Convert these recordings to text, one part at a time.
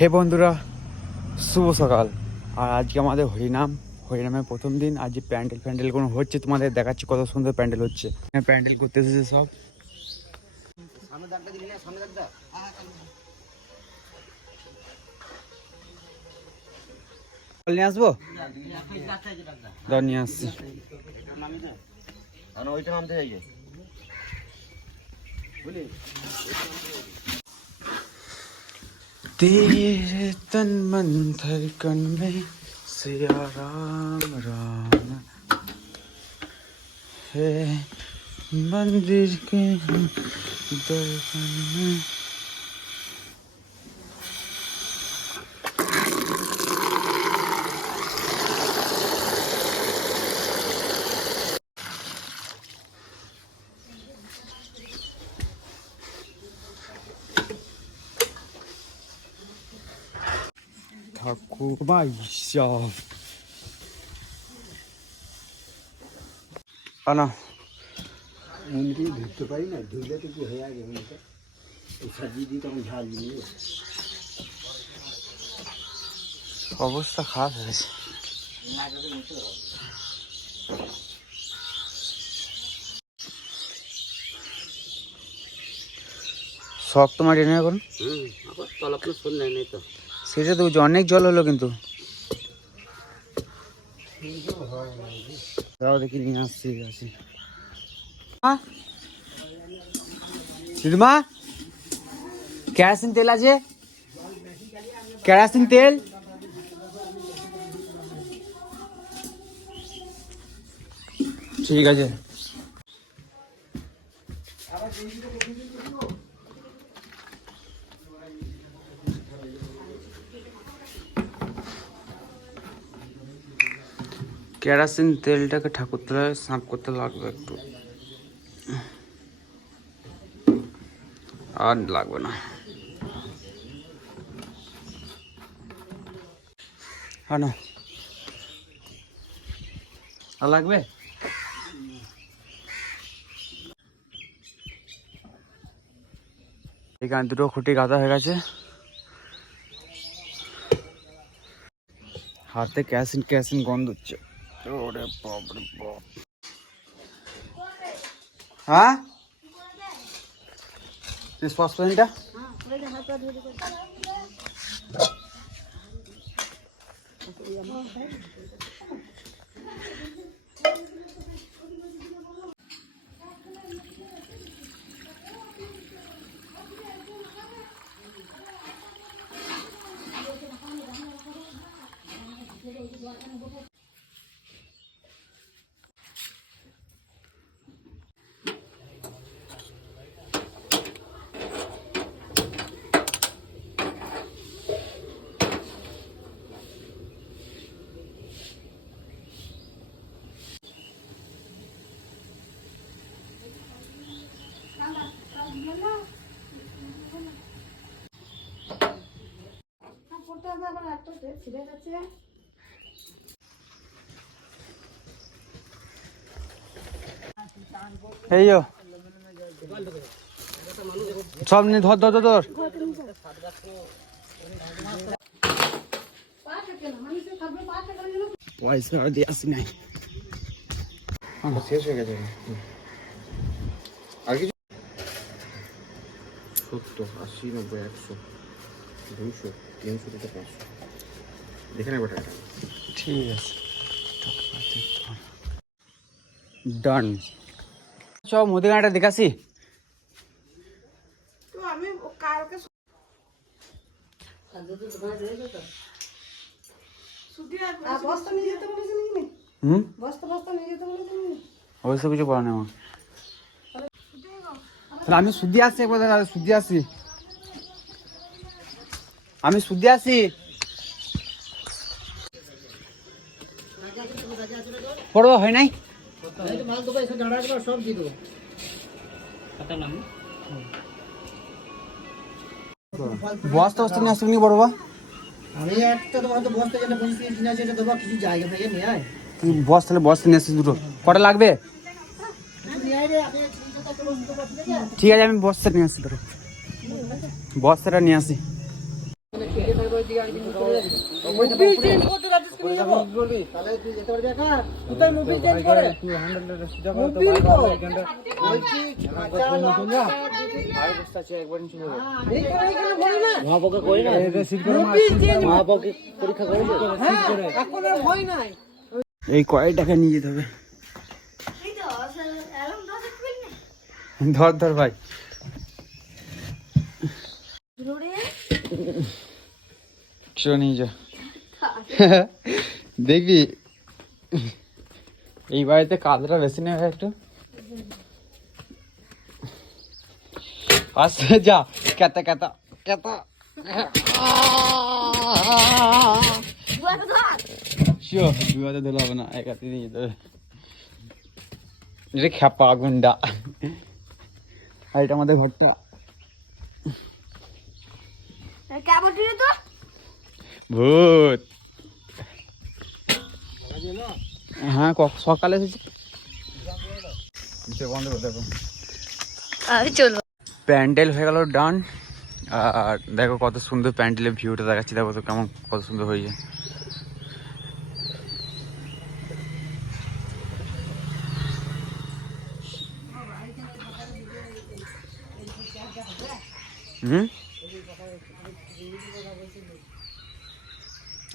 হে বন্ধুরা, শুভ সকাল। আর আজকে আমাদের হরিনামের প্রথম দিন। আজ যে প্যান্ডেল কোনো হচ্ছে তোমাদের দেখাচ্ছি, কত সুন্দর প্যান্ডেল হচ্ছে। প্যান্ডেল করতে এসেছে সব। নিয়ে আসবো, নিয়ে আসছি। तेरे तन मन धड़कन में सिया राम राम है, मंदिर के दर्पण में। ঠাকুর ভাই সব আনা মন্দির ঢুকতে পারি না, ঢুকলে তো কি হয়ে যাবে মনটা সাজিয়ে দিই, তখন ঝাল দিয়ে অবস্থা খারাপ হয়েছে। সব তোমার এনে এখন তলাপুর শোন নেই তো, সেটা তো অনেক জল হলো, কিন্তু দেখি নিয়ে আসছি। দিদিমা, কেরাসিন তেল আছে? কেরাসিন তেল ঠিক আছে। কেরাসিন তেলটাকে ঠাকুরতলায় সাফ করতে লাগবে একটু, আর লাগবে না। আনো, আর লাগবে? এখানে দুটো খুঁটি গাঁথা হয়ে গেছে। হাতে কেরাসিন গন্ধ হচ্ছে। ওরে বাপ রে বাপ। হ্যাঁ, সসপ্যানটা এই সব নিয়ে ধর পয়সা দিয়ে আসি নাই, শেষ হয়ে গেছে। আর কিছু 70, 80, 90, 100, 200, 300 থেকে 500 দেখে নেবো টাকা। ঠিক আছে, ডান। সব মুদিখানাটা দেখাসি। তো আমি কালকে অবশ্য কিছু বলা নেই আমার। আমি শুদ্ধি আসছি, আমি শুদ্ধি আসি। পড়বো হয় নাই, বস্তা নিয়ে আসতে নিয়ে পড়বো। আমি একটা বস্তা যেটা কিনা সেটা দেবো, কিছু জায়গা থেকে নিয়ে আয়। বস্তা নিয়ে আসছি দুটো। কটা লাগবে? ঠিক আছে, আমি বস্তা নিয়ে আসছি, ধরো বস্তাটা নিয়ে আসি। মোবিল চেঞ্জ করতে রাজিস করে যাবো তাহলে তুই যেতে পারবি একা তুই মোবিল চেঞ্জ করে তুই হ্যান্ডেলটা সিধা কর তো ভালো হবে এখানটা বলছি আচ্ছা আরে বস্তা আছে একবার নিচে যাবে এইখানে বলি না মহাপকে কই না এটা সিট করে মোবিল চেঞ্জ মহাপকে পরীক্ষা করে সিট করে এখন আর ভয় নাই এই কয় টাকা নিয়ে যেতে হবে ধর ধর ভাই চো নিয়ে যা দেখবি এই বাড়িতে কাজটা বেশি নেবে একটু আসতে যা কেতা কেতা কেতা শিওর দুয়াতে ধরে হবে না একাতে নিয়ে যেতে হবে এটা খ্যাপা গুন্ডা আর এটা আমাদের ঘরটা ভূত হ্যাঁ সকালে এসেছি বন্ধ করে দেখো প্যান্ডেল হয়ে গেল ডান আর দেখো কত সুন্দর প্যান্ডেলের ভিউটা দেখাচ্ছি দেখো তো কেমন কত সুন্দর হয়েছে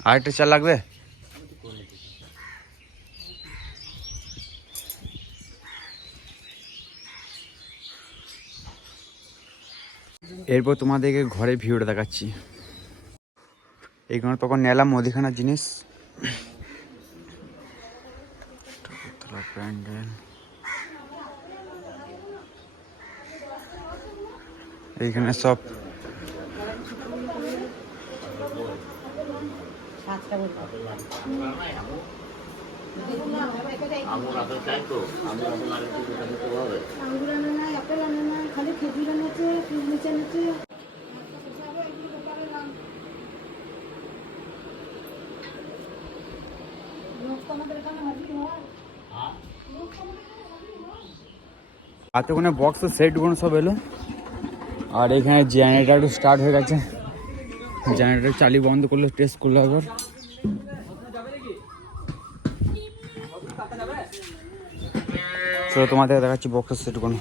আরেকটা চাল লাগবে এরপর তোমাদেরকে ঘরে ভিউটা দেখাচ্ছি এইখানে তখন নিলাম মুদিখানার জিনিস প্যান্ডেল এইখানে সব এতক্ষণে বক্সের সেটগুলো সব এলো আর এখানে জেনারেটার স্টার্ট হয়ে গেছে জেনারেটার চালিয়ে বন্ধ করলো টেস্ট করলো আবার চলো তোমাদের দেখাচ্ছি বক্সের সেটগুলো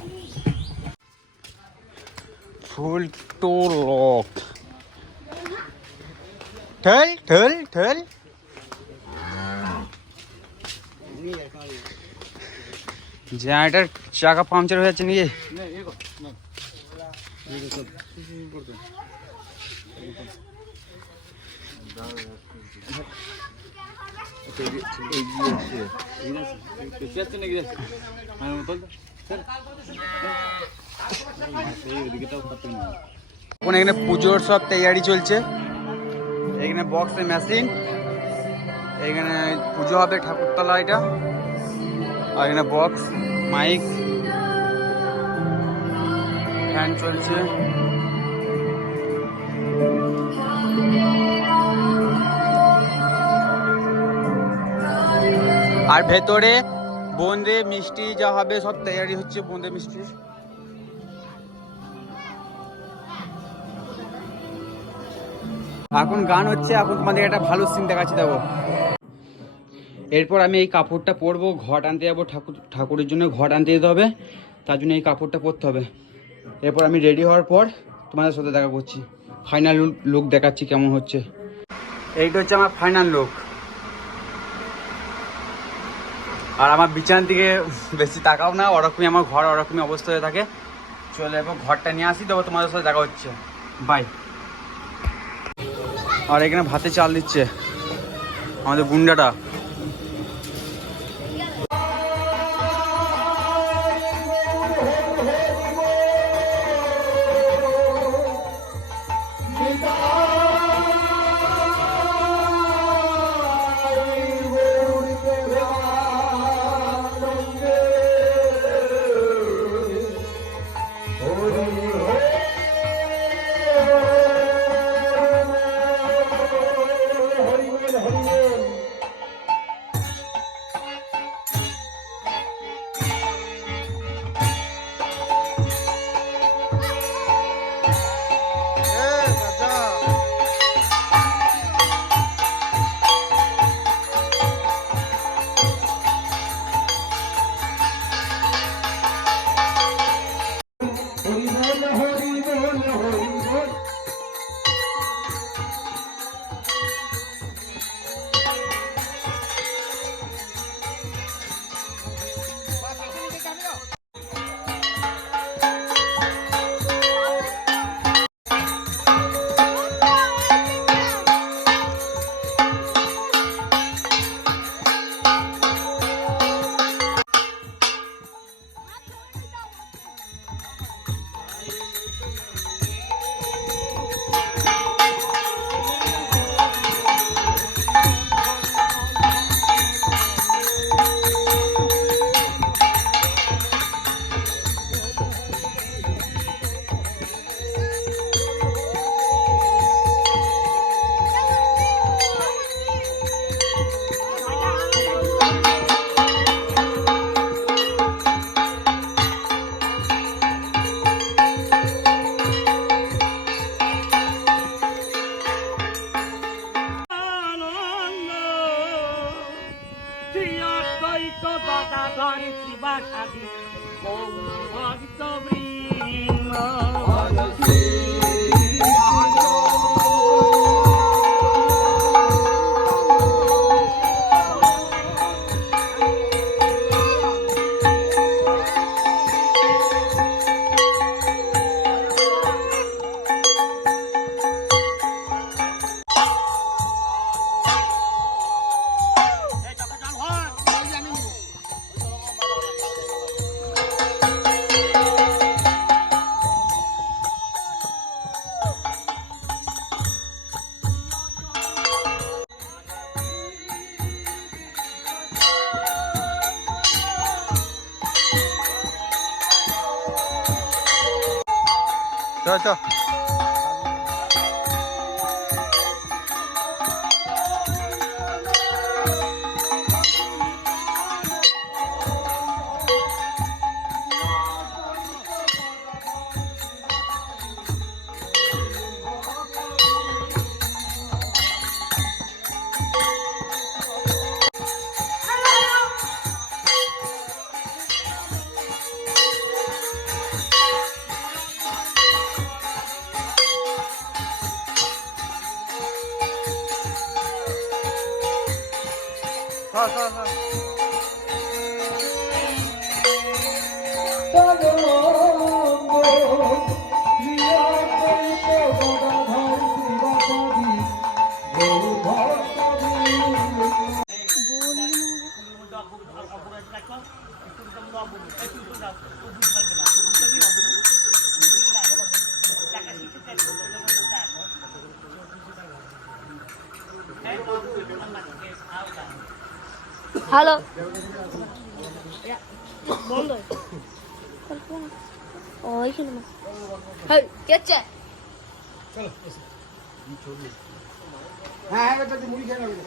ফুল টো লক ঠেল ঠেল ঠেল জেনারেটার চাকা পাংচার হয়ে যাচ্ছে নাকি এখন এখানে পুজোর সব তৈরি চলছে এখানে বক্সের মেশিন এখানে পুজো হবে ঠাকুরতলা এটা আর এখানে বক্স মাইক ফ্যান চলছে আর ভেতরে বোঁদে মিষ্টি যা হবে সব তৈরি হচ্ছে বোঁদে মিষ্টি এখন গান হচ্ছে এখন তোমাদের একটা ভালো সিন দেখাচ্ছি দেখো এরপর আমি এই কাপড়টা পরবো ঘট আনতে যাবো ঠাকুরের জন্য ঘট আনতে যেতে হবে তার জন্য এই কাপড়টা পরতে হবে এরপর আমি রেডি হওয়ার পর তোমাদের সাথে দেখা করছি ফাইনাল লুক দেখাচ্ছি কেমন হচ্ছে এইটা হচ্ছে আমার ফাইনাল লুক আর আমার বিছানার দিকে বেশি তাকাও না ওরকমই আমার ঘর ওরকমই অবস্থা হয়ে থাকে চলে এরপর ঘরটা নিয়ে আসি তবে তোমাদের সাথে দেখা হচ্ছে বাই আর এখানে ভাতে চাল দিচ্ছে আমাদের গুন্ডাটা ঘরে শ্রীবাসাদি ভক্ত বৃন্দ চল চল হ্যালো বন্ধ ওইখানে হ্যাঁ কে চায় হ্যাঁ মুড়ি খেয়ে নেবে।